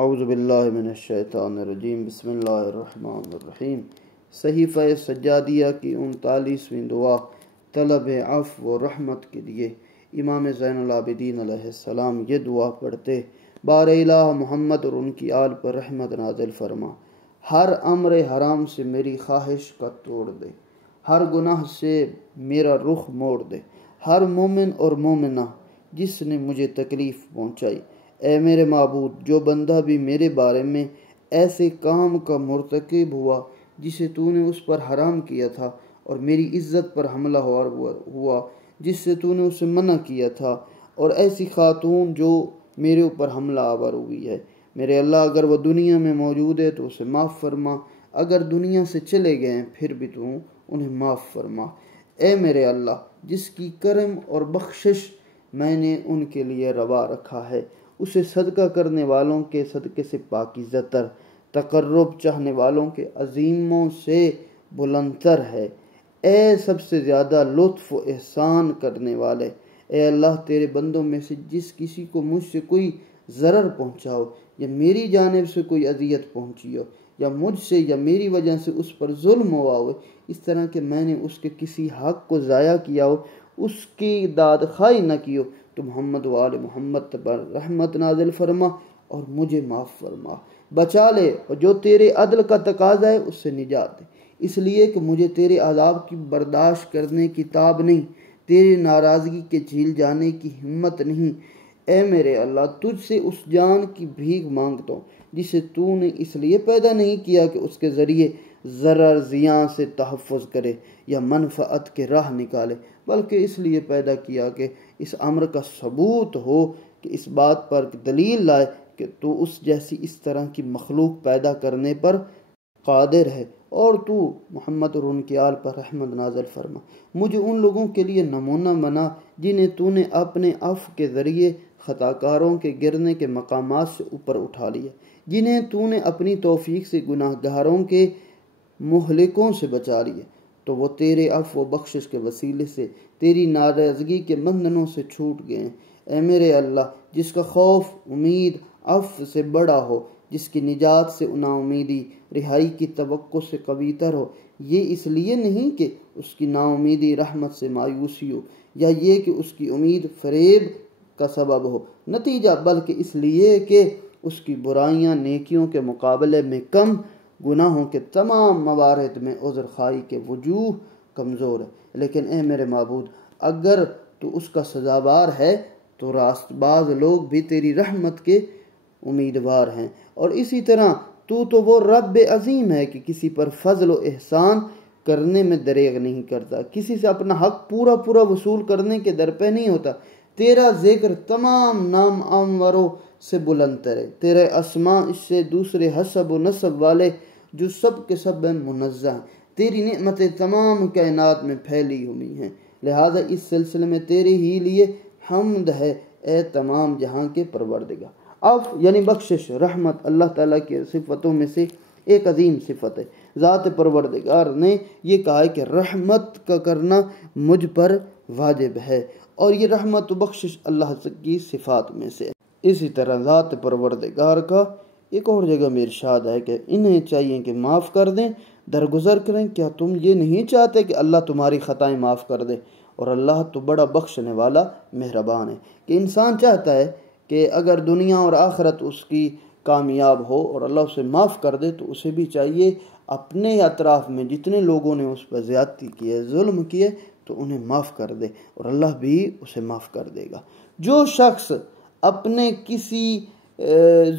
اعوذ باللہ من الشیطان الرجیم، بسم اللہ الرحمن الرحیم۔ صحیفہ سجادیہ کی 39ویں دعا طلب عفو و رحمت کے لیے امام زین العابدین علیہ السلام یہ دعا پڑھتے: بار الہ محمد اور ان کی آل پر رحمت نازل فرما، ہر امر حرام سے میری خواہش کا توڑ دے، ہر گناہ سے میرا رخ موڑ دے، ہر مومن اور مومنہ جس نے مجھے تکلیف پہنچائی۔ اے میرے معبود، جو بندہ بھی میرے بارے میں ایسے کام کا مرتکب ہوا جسے تو نے اس پر حرام کیا تھا، اور میری عزت پر حملہ ہوا جس سے تو نے اسے منع کیا تھا، اور ایسی خاتون جو میرے اوپر حملہ آور ہوئی ہے، میرے اللہ اگر وہ دنیا میں موجود ہے تو اسے معاف فرما، اگر دنیا سے چلے گئے ہیں پھر بھی تو انہیں معاف فرما۔ اے میرے اللہ، جس کی کرم اور بخشش میں نے ان کے لیے روا رکھا ہے، اسے صدقہ کرنے والوں کے صدقے سے پاکیزہ تر، تقرب چاہنے والوں کے عظیموں سے بلندتر ہے۔ اے سب سے زیادہ لطف و احسان کرنے والے، اے اللہ، تیرے بندوں میں سے جس کسی کو مجھ سے کوئی ضرر پہنچا ہو، یا میری جانب سے کوئی اذیت پہنچی ہو، یا مجھ سے یا میری وجہ سے اس پر ظلم ہوا ہو، اس طرح کہ میں نے اس کے کسی حق کو ضائع کیا ہو، اس کی داد خواہی نہ کی ہو، تو محمد و آل محمد پر رحمت نازل فرما اور مجھے معاف فرما، بچا لے، اور جو تیرے عدل کا تقاضا ہے اس سے نجات دے، اس لیے کہ مجھے تیرے عذاب کی برداشت کرنے کی تاب نہیں، تیری ناراضگی کے جھیل جانے کی ہمت نہیں۔ اے میرے اللہ، تجھ سے اس جان کی بھیک مانگتا ہوں جسے تو نے اس لیے پیدا نہیں کیا کہ اس کے ذریعے ضرر زیاں سے تحفظ کرے یا منفعت کے راہ نکالے، بلکہ اس لیے پیدا کیا کہ اس امر کا ثبوت ہو، کہ اس بات پر دلیل لائے کہ تو اس جیسی اس طرح کی مخلوق پیدا کرنے پر قادر ہے، اور تو محمد اور ان کی آل پر رحمت نازل فرما۔ مجھے ان لوگوں کے لیے نمونہ بنا جنہیں تو نے اپنے عفو کے ذریعے خطاکاروں کے گرنے کے مقامات سے اوپر اٹھا لیا، جنہیں تو نے اپنی توفیق سے گناہ گاروں کے مہلکوں سے بچا لیا، تو وہ تیرے عفو و بخشش کے وسیلے سے تیری ناراضگی کے بندھنوں سے چھوٹ گئے ہیں۔ اے میرے اللہ، جس کا خوف امید عفو سے بڑا ہو، جس کی نجات سے نا امیدی رہائی کی توقع سے قوی تر ہو، یہ اس لیے نہیں کہ اس کی نا امیدی رحمت سے مایوسی ہو، یا یہ کہ اس کی امید فریب کا سبب ہو نتیجہ، بلکہ اس لیے کہ اس کی برائیاں نیکیوں کے مقابلے میں کم، گناہوں کے تمام موارد میں عذر خواہی کے وجوہ کمزور ہے۔ لیکن اے میرے معبود، اگر تو اس کا سزاوار ہے تو راست باز لوگ بھی تیری رحمت کے امیدوار ہیں، اور اسی طرح تو وہ رب عظیم ہے کہ کسی پر فضل و احسان کرنے میں دریغ نہیں کرتا، کسی سے اپنا حق پورا وصول کرنے کے درپے نہیں ہوتا۔ تیرا ذکر تمام نام آموروں سے بلند تر ہے، تیرے اسماء اس سے دوسرے حسب و نسب والے جو سب کے سب منزہ ہیں، تیری نعمتیں تمام کائنات میں پھیلی ہوئی ہیں، لہذا اس سلسلے میں تیرے ہی لیے حمد ہے، اے تمام جہاں کے پروردگار۔ عفو یعنی بخشش، رحمت اللہ تعالیٰ کی صفتوں میں سے ایک عظیم صفت ہے۔ ذات پروردگار نے یہ کہا ہے کہ رحمت کا کرنا مجھ پر واجب ہے، اور یہ رحمت و بخشش اللہ کی صفات میں سے ہے۔ اسی طرح ذات پروردگار کا ایک اور جگہ میں ارشاد ہے کہ انہیں چاہیے کہ معاف کر دیں، درگزر کریں۔ کیا تم یہ نہیں چاہتے کہ اللہ تمہاری خطائیں معاف کر دے؟ اور اللہ تو بڑا بخشنے والا مہربان ہے۔ کہ انسان چاہتا ہے کہ اگر دنیا اور آخرت اس کی کامیاب ہو اور اللہ اسے معاف کر دے، تو اسے بھی چاہیے اپنے اطراف میں جتنے لوگوں نے اس پر زیادتی کی ہے، ظلم کیے، تو انہیں معاف کر دے، اور اللہ بھی اسے معاف کر دے گا۔ جو شخص اپنے کسی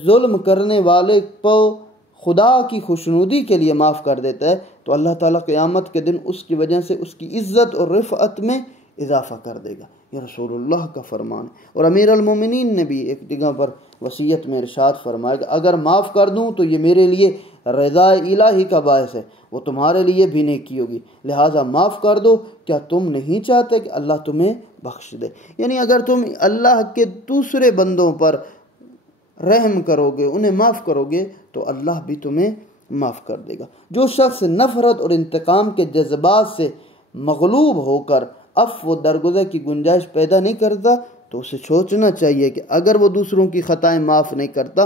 ظلم کرنے والے کو خدا کی خوشنودی کے لیے معاف کر دیتا ہے، تو اللہ تعالیٰ قیامت کے دن اس کی وجہ سے اس کی عزت اور رفعت میں اضافہ کر دے گا۔ یہ رسول اللہ کا فرمان ہے، اور امیر المومنین نے بھی ایک جگہ پر وصیت میں ارشاد فرمایا کہ اگر معاف کر دوں تو یہ میرے لیے رضا الہی کا باعث ہے، وہ تمہارے لیے بھی نیکی ہوگی، لہٰذا معاف کر دو۔ کیا تم نہیں چاہتے کہ اللہ تمہیں بخش دے؟ یعنی اگر تم اللہ کے دوسرے بندوں پر رحم کرو گے، انہیں معاف کرو گے، تو اللہ بھی تمہیں معاف کر دے گا۔ جو شخص نفرت اور انتقام کے جذبات سے مغلوب ہو کر عفو و درگزر کی گنجائش پیدا نہیں کرتا، تو اسے سوچنا چاہیے کہ اگر وہ دوسروں کی خطائیں معاف نہیں کرتا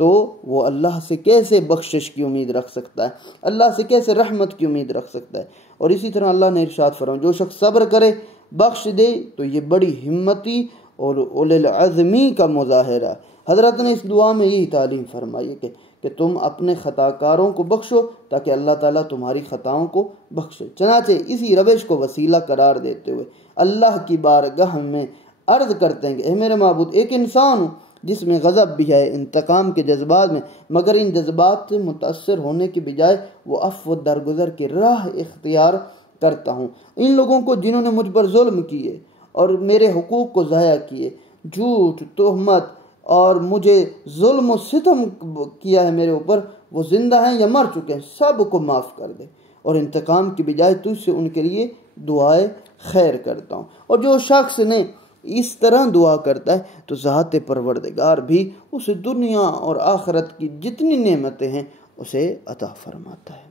تو وہ اللہ سے کیسے بخشش کی امید رکھ سکتا ہے، اللہ سے کیسے رحمت کی امید رکھ سکتا ہے؟ اور اسی طرح اللہ نے ارشاد فرمایا جو شخص صبر کرے بخش دے تو یہ بڑی ہمتی اور اولو العزمی کا مظاہرہ۔ حضرت نے اس دعا میں یہی تعلیم فرمائی کہ تم اپنے خطا کاروں کو بخشو تاکہ اللہ تعالیٰ تمہاری خطاؤں کو بخشے۔ چنانچہ اسی روش کو وسیلہ قرار دیتے ہوئے اللہ کی بارگاہ میں عرض کرتے ہیں کہ اے میرے معبود، ایک انسان ہوں جس میں غضب بھی ہے، انتقام کے جذبات میں، مگر ان جذبات سے متاثر ہونے کے بجائے وہ عفو درگزر کی راہ اختیار کرتا ہوں۔ ان لوگوں کو جنہوں نے مجھ پر ظلم کیے اور میرے حقوق کو ضائع کیے، جھوٹ، تہمت اور مجھے ظلم و ستم کیا ہے میرے اوپر، وہ زندہ ہیں یا مر چکے ہیں، سب کو معاف کر دے اور انتقام کی بجائے تجھ سے ان کے لیے دعائے خیر کرتا ہوں۔ اور جو شخص نے اس طرح دعا کرتا ہے تو ذات پروردگار بھی اسے دنیا اور آخرت کی جتنی نعمتیں ہیں اسے عطا فرماتا ہے۔